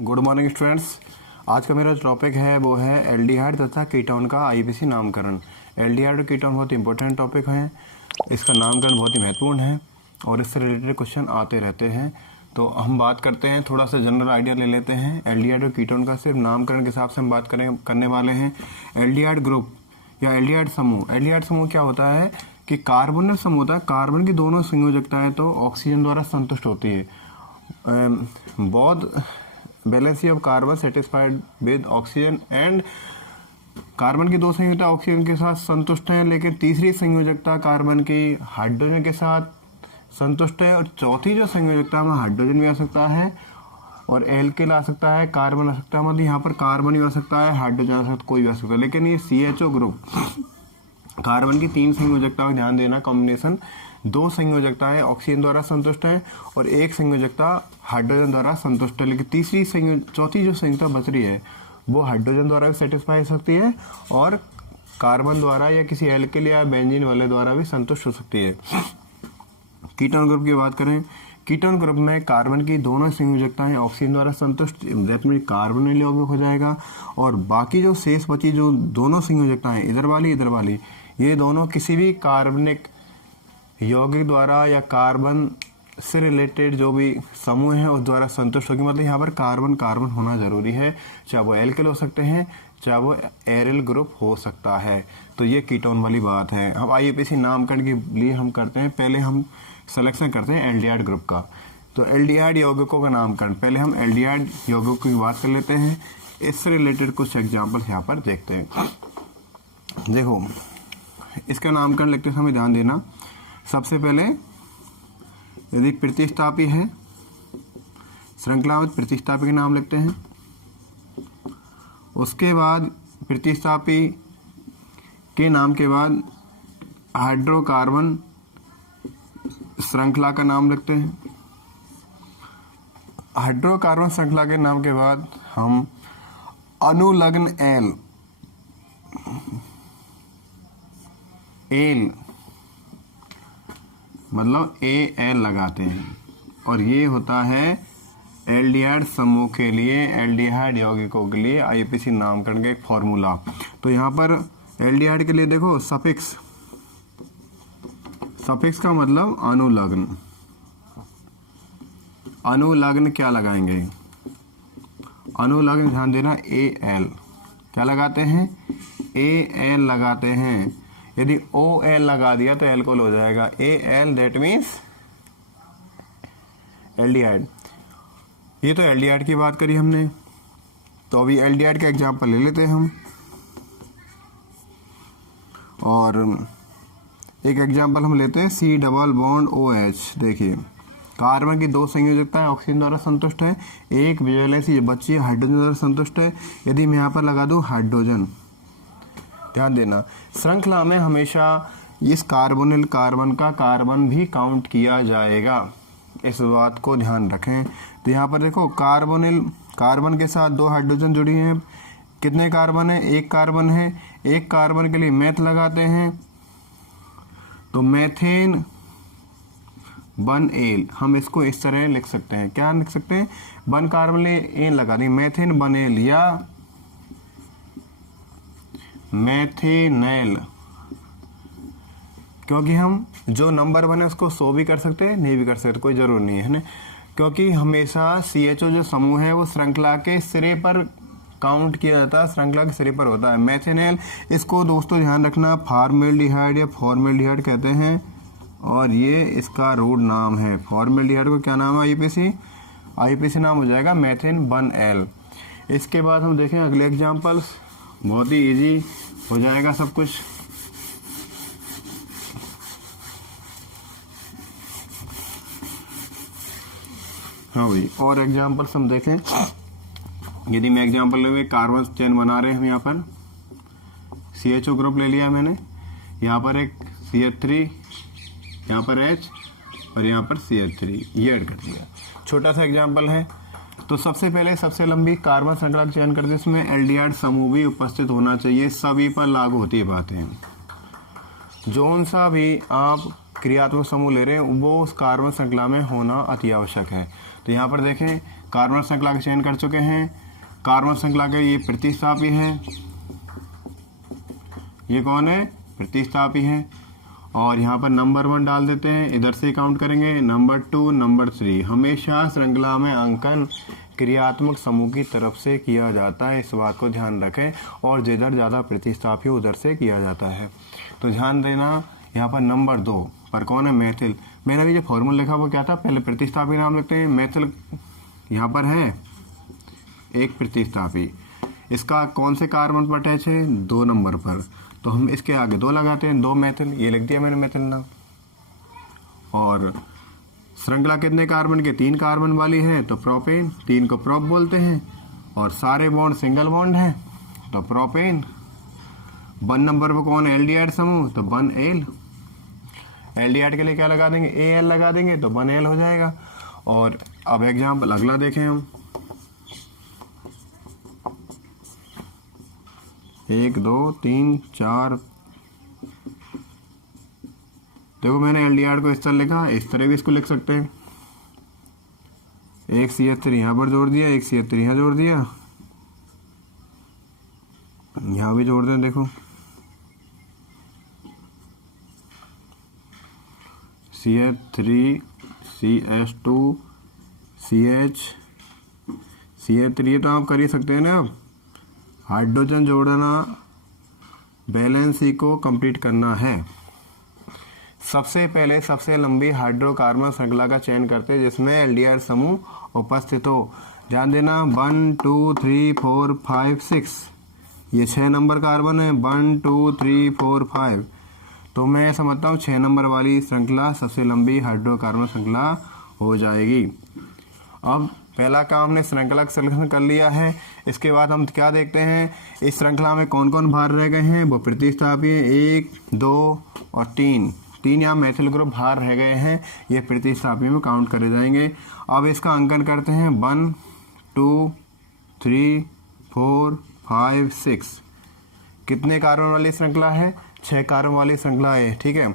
Good morning students. आज का मेरा टॉपिक है वो है एल्डिहाइड तथा कीटोन का आईपीसी नामकरण। एल्डिहाइड और कीटोन बहुत इंपॉर्टेंट टॉपिक हैं, इसका नामकरण बहुत ही महत्वपूर्ण है और इससे रिलेटेड क्वेश्चन आते रहते हैं। तो हम बात करते हैं, थोड़ा सा जनरल आइडिया ले लेते हैं। एल्डिहाइड और कीटोन का सिर्फ नामकरण के हिसाब से हम बात करने वाले हैं। एल्डिहाइड ग्रुप या एल्डिहाइड समूह। एल्डिहाइड समूह क्या होता है कि कार्बोनिल समूह होता है। कार्बन की दोनों संयोजकताएं तो ऑक्सीजन द्वारा संतुष्ट होती है। Both valency of carbon satisfied with oxygen and carbon की दो संयोजकता ऑक्सीजन के साथ संतुष्ट है, लेकिन तीसरी संयोजकता कार्बन की हाइड्रोजन के साथ संतुष्ट है, और चौथी जो संयोजकता में हाइड्रोजन भी आ सकता है और एल्किल आ सकता है, कार्बन आ सकता है, मतलब यहाँ पर कार्बन भी आ सकता है, हाइड्रोजन आ सकता है, कोई भी आ सकता है। लेकिन ये CHO ग्रुप कार्बन की तीन संयोजकता का ध्यान देना, कॉम्बिनेशन दो संयोजकताएं ऑक्सीजन द्वारा संतुष्ट है और एक संयोजकता हाइड्रोजन द्वारा संतुष्ट है, लेकिन चौथी जो संयोजकता बच रही है वो हाइड्रोजन द्वारा भी सेटिस्फाई हो सकती है और कार्बन द्वारा या किसी एल्किल या बेंजीन वाले द्वारा भी संतुष्ट हो सकती है। कीटोन ग्रुप की बात करें, कीटोन ग्रुप में कार्बन की दोनों संयोजकताएं ऑक्सीजन द्वारा संतुष्ट, दैट मीन कार्बोनिल यौगिक हो जाएगा, और बाकी जो शेष बची जो दोनों संयोजकताएं इधर वाली ये दोनों किसी भी कार्बनिक यौगिक द्वारा या कार्बन से रिलेटेड जो भी समूह है उस द्वारा संतुष्ट होगी। मतलब यहाँ पर कार्बन कार्बन होना जरूरी है, चाहे वो एल्किल हो सकते हैं चाहे वो एरिल ग्रुप हो सकता है। तो ये कीटोन वाली बात है। हम आईपीसी नामकरण के लिए हम करते हैं, पहले हम सिलेक्शन करते हैं एल्डिहाइड ग्रुप का। तो एल्डिहाइड यौगिकों का नामकरण, पहले हम एल्डिहाइड यौगिकों की बात कर लेते हैं। इससे रिलेटेड कुछ एग्जाम्पल्स यहाँ पर देखते हैं। देखो, इसका नामकरण लिखते समय ध्यान देना। सबसे पहले यदि प्रतिस्थापी है, श्रृंखला में प्रतिस्थापी के नाम लिखते हैं। उसके बाद प्रतिस्थापी के नाम के बाद हाइड्रोकार्बन श्रृंखला का नाम लिखते हैं। हाइड्रोकार्बन श्रृंखला के नाम के बाद हम अनुलग्न एल मतलब AL लगाते हैं, और ये होता है एल्डिहाइड समूह के लिए, एल्डिहाइड यौगिकों के लिए आईपीसी नामकरण का एक फॉर्मूला। तो यहाँ पर एल्डिहाइड के लिए देखो सफिक्स का मतलब अनुलग्न। अनुलग्न क्या लगाएंगे? अनुलग्न ध्यान देना AL क्या लगाते हैं? AL लगाते हैं। यदि OL लगा दिया तो एल्कोहल हो जाएगा। AL that means aldehyde. ये तो एल्डिहाइड की बात करी हमने, तो अभी एल्डिहाइड का एग्जांपल ले लेते हैं हम। और एक एग्जांपल हम लेते हैं C डबल बॉन्ड OH। देखिए, कार्बन की दो संयोजकताएं ऑक्सीजन द्वारा संतुष्ट है, एक वैलेंसी जो बची है हाइड्रोजन द्वारा संतुष्ट है। यदि मैं यहाँ पर लगा दूं हाइड्रोजन, ध्यान देना श्रृंखला में हमेशा इस कार्बोनिल कार्बन का कार्बन भी काउंट किया जाएगा, इस बात को ध्यान रखें। तो यहाँ पर देखो कार्बोनिल कार्बन के साथ दो हाइड्रोजन जुड़ी हैं। कितने कार्बन है? एक कार्बन है। एक कार्बन के लिए मैथ लगाते हैं, तो मेथेन 1L हम इसको इस तरह लिख सकते हैं। क्या लिख सकते हैं? 1 कार्बन लिए एन लगा दें, मेथेन 1L या मैथेनैल। क्योंकि हम जो नंबर 1 है उसको 100 भी कर सकते हैं, नहीं भी कर सकते, कोई जरूर नहीं है ना, क्योंकि हमेशा CHO जो समूह है वो श्रृंखला के सिरे पर काउंट किया जाता है, श्रृंखला के सिरे पर होता है। मैथेनैल, इसको दोस्तों ध्यान रखना फॉर्मेल्डिहाइड या फॉर्मेल्डिहाइड कहते हैं, और ये इसका रूट नाम है। फॉर्मेल्डिहाइड को क्या नाम है? आईपीसी नाम हो जाएगा मेथेन 1L। इसके बाद हम देखें अगले एग्जाम्पल्स, बहुत ही इजी हो जाएगा सब कुछ। हाँ भाई, और एग्जाम्पल्स हम देखें। यदि मैं एग्जाम्पल ले, कार्बन चेन बना रहे हैं हम, यहाँ पर CHO ग्रुप ले लिया मैंने, यहाँ पर एक CH3, यहाँ पर H और यहाँ पर CH3 ये ऐड कर दिया। छोटा सा एग्जाम्पल है। तो सबसे पहले सबसे लंबी कार्बन श्रृंखला का चयन करते, इसमें एल्डिहाइड समूह भी उपस्थित होना चाहिए, सभी पर लागू होती है बातें। जौन सा भी आप क्रियात्मक समूह ले रहे हैं वो उस कार्बन श्रृंखला में होना अति आवश्यक है। तो यहाँ पर देखें कार्बन श्रृंखला का चयन कर चुके हैं। कार्बन श्रृंखला के ये प्रतिस्थापी है, ये कौन है, प्रतिस्थापी है। और यहाँ पर नंबर 1 डाल देते हैं, इधर से काउंट करेंगे, नंबर 2, नंबर 3। हमेशा श्रृंखला में अंकन क्रियात्मक समूह की तरफ से किया जाता है, इस बात को ध्यान रखें। और जिधर ज़्यादा प्रतिस्थापी उधर से किया जाता है। तो ध्यान देना, यहाँ पर नंबर 2 पर कौन है, मेथिल। मेरा भी जो फॉर्मूला लिखा वो क्या था, पहले प्रतिस्थापी नाम लिखते हैं। मेथिल यहाँ पर है एक प्रतिस्थापी, इसका कौन से कार्बन पर अटैच है, 2 नंबर पर, तो हम इसके आगे 2 लगाते हैं, 2 मेथिल, ये लिख दिया मैंने मेथिल नाम। और श्रृंखला कितने कार्बन के, 3 कार्बन वाली है, तो प्रोपेन, 3 को प्रोप बोलते हैं। और सारे बॉन्ड सिंगल बॉन्ड हैं, तो प्रोपेन। 1 नंबर पर कौन है, एल्डिहाइड समूह, तो 1L। एल्डिहाइड के लिए क्या लगा देंगे, Al लगा देंगे, तो 1L हो जाएगा। और अब एग्जाम्पल अगला देखें हम, 1 2 3 4। देखो मैंने एल्डिहाइड को इस तरह लिखा, इस तरह भी इसको लिख सकते हैं। एक CH3 यहाँ पर जोड़ दिया, एक CH3 यहाँ जोड़ दिया, यहाँ भी जोड़ दें। देखो CH3 CH2 CH3 तो आप कर ही सकते हैं ना। अब हाइड्रोजन जोड़ना, बैलेंस ही को कंप्लीट करना है। सबसे पहले सबसे लंबी हाइड्रोकार्बन श्रृंखला का चयन करते हैं जिसमें एल्डिहाइड समूह उपस्थित हो। ध्यान देना, 1 2 3 4 5 6, ये 6 नंबर कार्बन है, 1 2 3 4 5। तो मैं समझता हूँ 6 नंबर वाली श्रृंखला सबसे लंबी हाइड्रोकार्बन श्रृंखला हो जाएगी। अब पहला काम हमने श्रृंखला का सिलेक्शन कर लिया है। इसके बाद हम क्या देखते हैं, इस श्रृंखला में कौन कौन भार रह गए हैं, वो प्रतिस्थापी 1 2 और 3 यहाँ मेथिल ग्रुप भार रह गए हैं, ये प्रतिस्थापी में काउंट करे जाएंगे। अब इसका अंकन करते हैं, 1 2 3 4 5 6। कितने कार्बन वाली श्रृंखला है, 6 कार्बन वाली श्रृंखला है, ठीक है।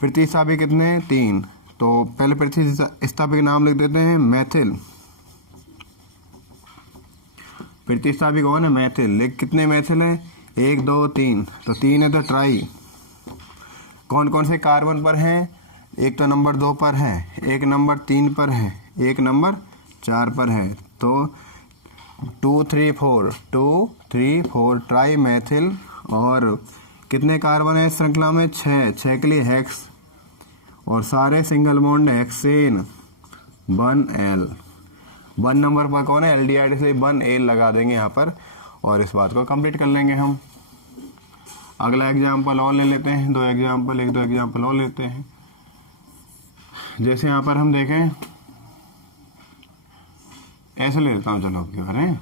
प्रतिस्थापी कितने, 3। तो पहले प्रतिस्थापी का नाम लिख देते हैं, मेथिल। प्रतिस्थापी कौन है, मेथिल। कितने मेथिल हैं, 1 2 3, तो 3 है, तो ट्राई। कौन कौन से कार्बन पर हैं, एक तो नंबर 2 पर है, एक नंबर 3 पर है, एक नंबर 4 पर है, तो 2 3 4 ट्राई मेथिल। और कितने कार्बन है इस श्रृंखला में, 6 के लिए हेक्स, और सारे single bond hexane, 1L। 1 number पर कौन है, एल्डिहाइड, इसलिए 1L लगा देंगे यहाँ पर, और इस बात को कंप्लीट कर लेंगे हम। अगला एग्जाम्पल और ले लेते हैं, 2 एग्जाम्पल और लेते हैं। जैसे यहाँ पर हम देखें, ऐसे ले लेता हूँ, चलो अब क्या करें।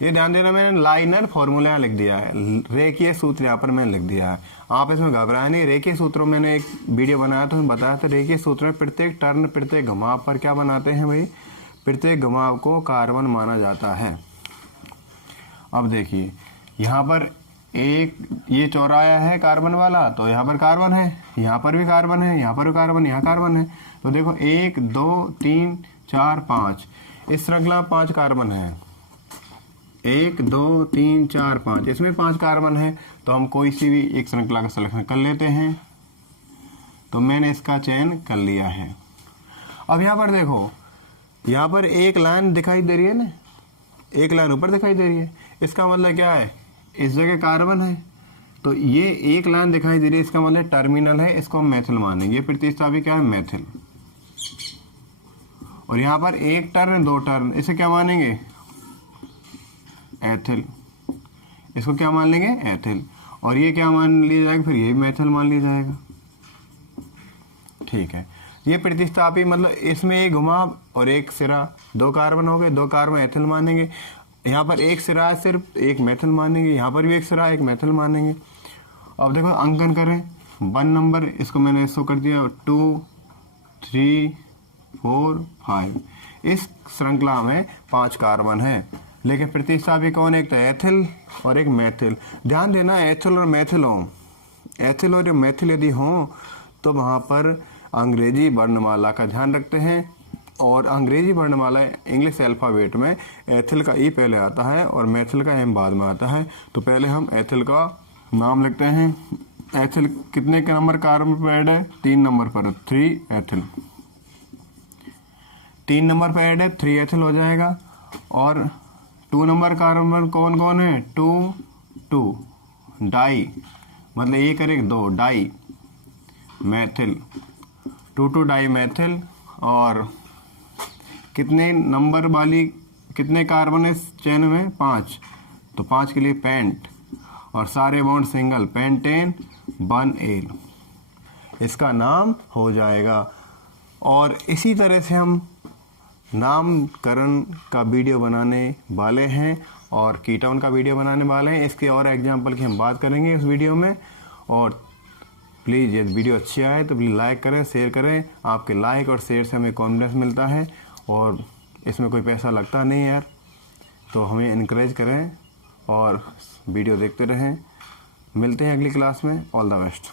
ये ध्यान देना, मैंने लाइनर फॉर्मूला लिख दिया है, रेखीय सूत्र यहाँ पर मैंने लिख दिया है। आप इसमें घबराए नहीं, रेखीय सूत्रों मैंने एक वीडियो बनाया तो बताया था, रेखीय सूत्र में प्रत्येक टर्न, प्रत्येक घुमाव पर क्या बनाते हैं भाई, प्रत्येक घुमाव को कार्बन माना जाता है। अब देखिए यहाँ पर एक ये चौराया है कार्बन वाला, तो यहाँ पर कार्बन है, यहाँ पर भी कार्बन है, यहाँ पर भी कार्बन, यहाँ कार्बन है। तो देखो 1 2 3 4 5, इस श्रृंखला में 5 कार्बन है, 1 2 3 4 5, इसमें 5 कार्बन है। तो हम कोई सी भी एक श्रृंखला का सिलेक्शन कर लेते हैं। तो मैंने इसका चयन कर लिया है। अब यहाँ पर देखो, यहाँ पर एक लाइन दिखाई दे रही है ना, एक लाइन ऊपर दिखाई दे रही है, इसका मतलब क्या है, इस जगह कार्बन है, तो ये एक लाइन दिखाई दे रही है, इसका मतलब टर्मिनल है, इसको हम मेथिल मानेंगे। प्रतिस्थापी क्या है, मेथिल। और यहाँ पर एक टर्न 2 टर्न, इसे क्या मानेंगे, एथिल। इसको क्या मान लेंगे, एथिल। और ये क्या मान लिया जाएगा, फिर ये भी मेथिल मान लिया जाएगा, ठीक है। ये प्रतिस्थापी मतलब इसमें एक घुमाव और एक सिरा, 2 कार्बन हो गए, 2 कार्बन एथिल मानेंगे। यहाँ पर एक सिरा है, सिर्फ एक मेथिल मानेंगे, यहाँ पर भी एक सिरा एक मेथिल मानेंगे। अब देखो अंकन करें, 1 नंबर, इसको मैंने शो कर दिया, 2 3 4 5। इस श्रृंखला में 5 कार्बन है, लेकिन प्रतिस्थापी कौन, एक तो एथिल और एक मैथिल। ध्यान देना, एथिल और मैथिल हों, एथिल और मैथिल यदि हों तो वहाँ पर अंग्रेजी वर्णमाला का ध्यान रखते हैं, और अंग्रेजी वर्णमाला इंग्लिश अल्फ़ाबेट में एथिल का ई पहले आता है और मैथिल का एम बाद में आता है। तो पहले हम एथिल का नाम लिखते हैं। एथिल कितने के नंबर कार्बन पर ऐड है, 3 नंबर पर, 3 एथिल, 3 नंबर पर ऐड है, 3 एथिल हो जाएगा। और 2 नंबर कार्बन कौन कौन है, 2 डाई, मतलब 1 और 1 2, डाई मैथिल, 2 डाई मैथिल। और कितने नंबर वाली, कितने कार्बन इस चेन में, 5, तो 5 के लिए पेंट, और सारे बॉन्ड सिंगल, पेंटेन 1 इसका नाम हो जाएगा। और इसी तरह से हम नामकरण का वीडियो बनाने वाले हैं और कीटोन का वीडियो बनाने वाले हैं। इसके और एग्जाम्पल की हम बात करेंगे इस वीडियो में। और प्लीज़ यदि वीडियो अच्छी आए तो प्लीज़ लाइक करें, शेयर करें। आपके लाइक और शेयर से हमें कॉन्फिडेंस मिलता है और इसमें कोई पैसा लगता नहीं है यार, तो हमें इनकरेज करें और वीडियो देखते रहें। मिलते हैं अगली क्लास में। All the best.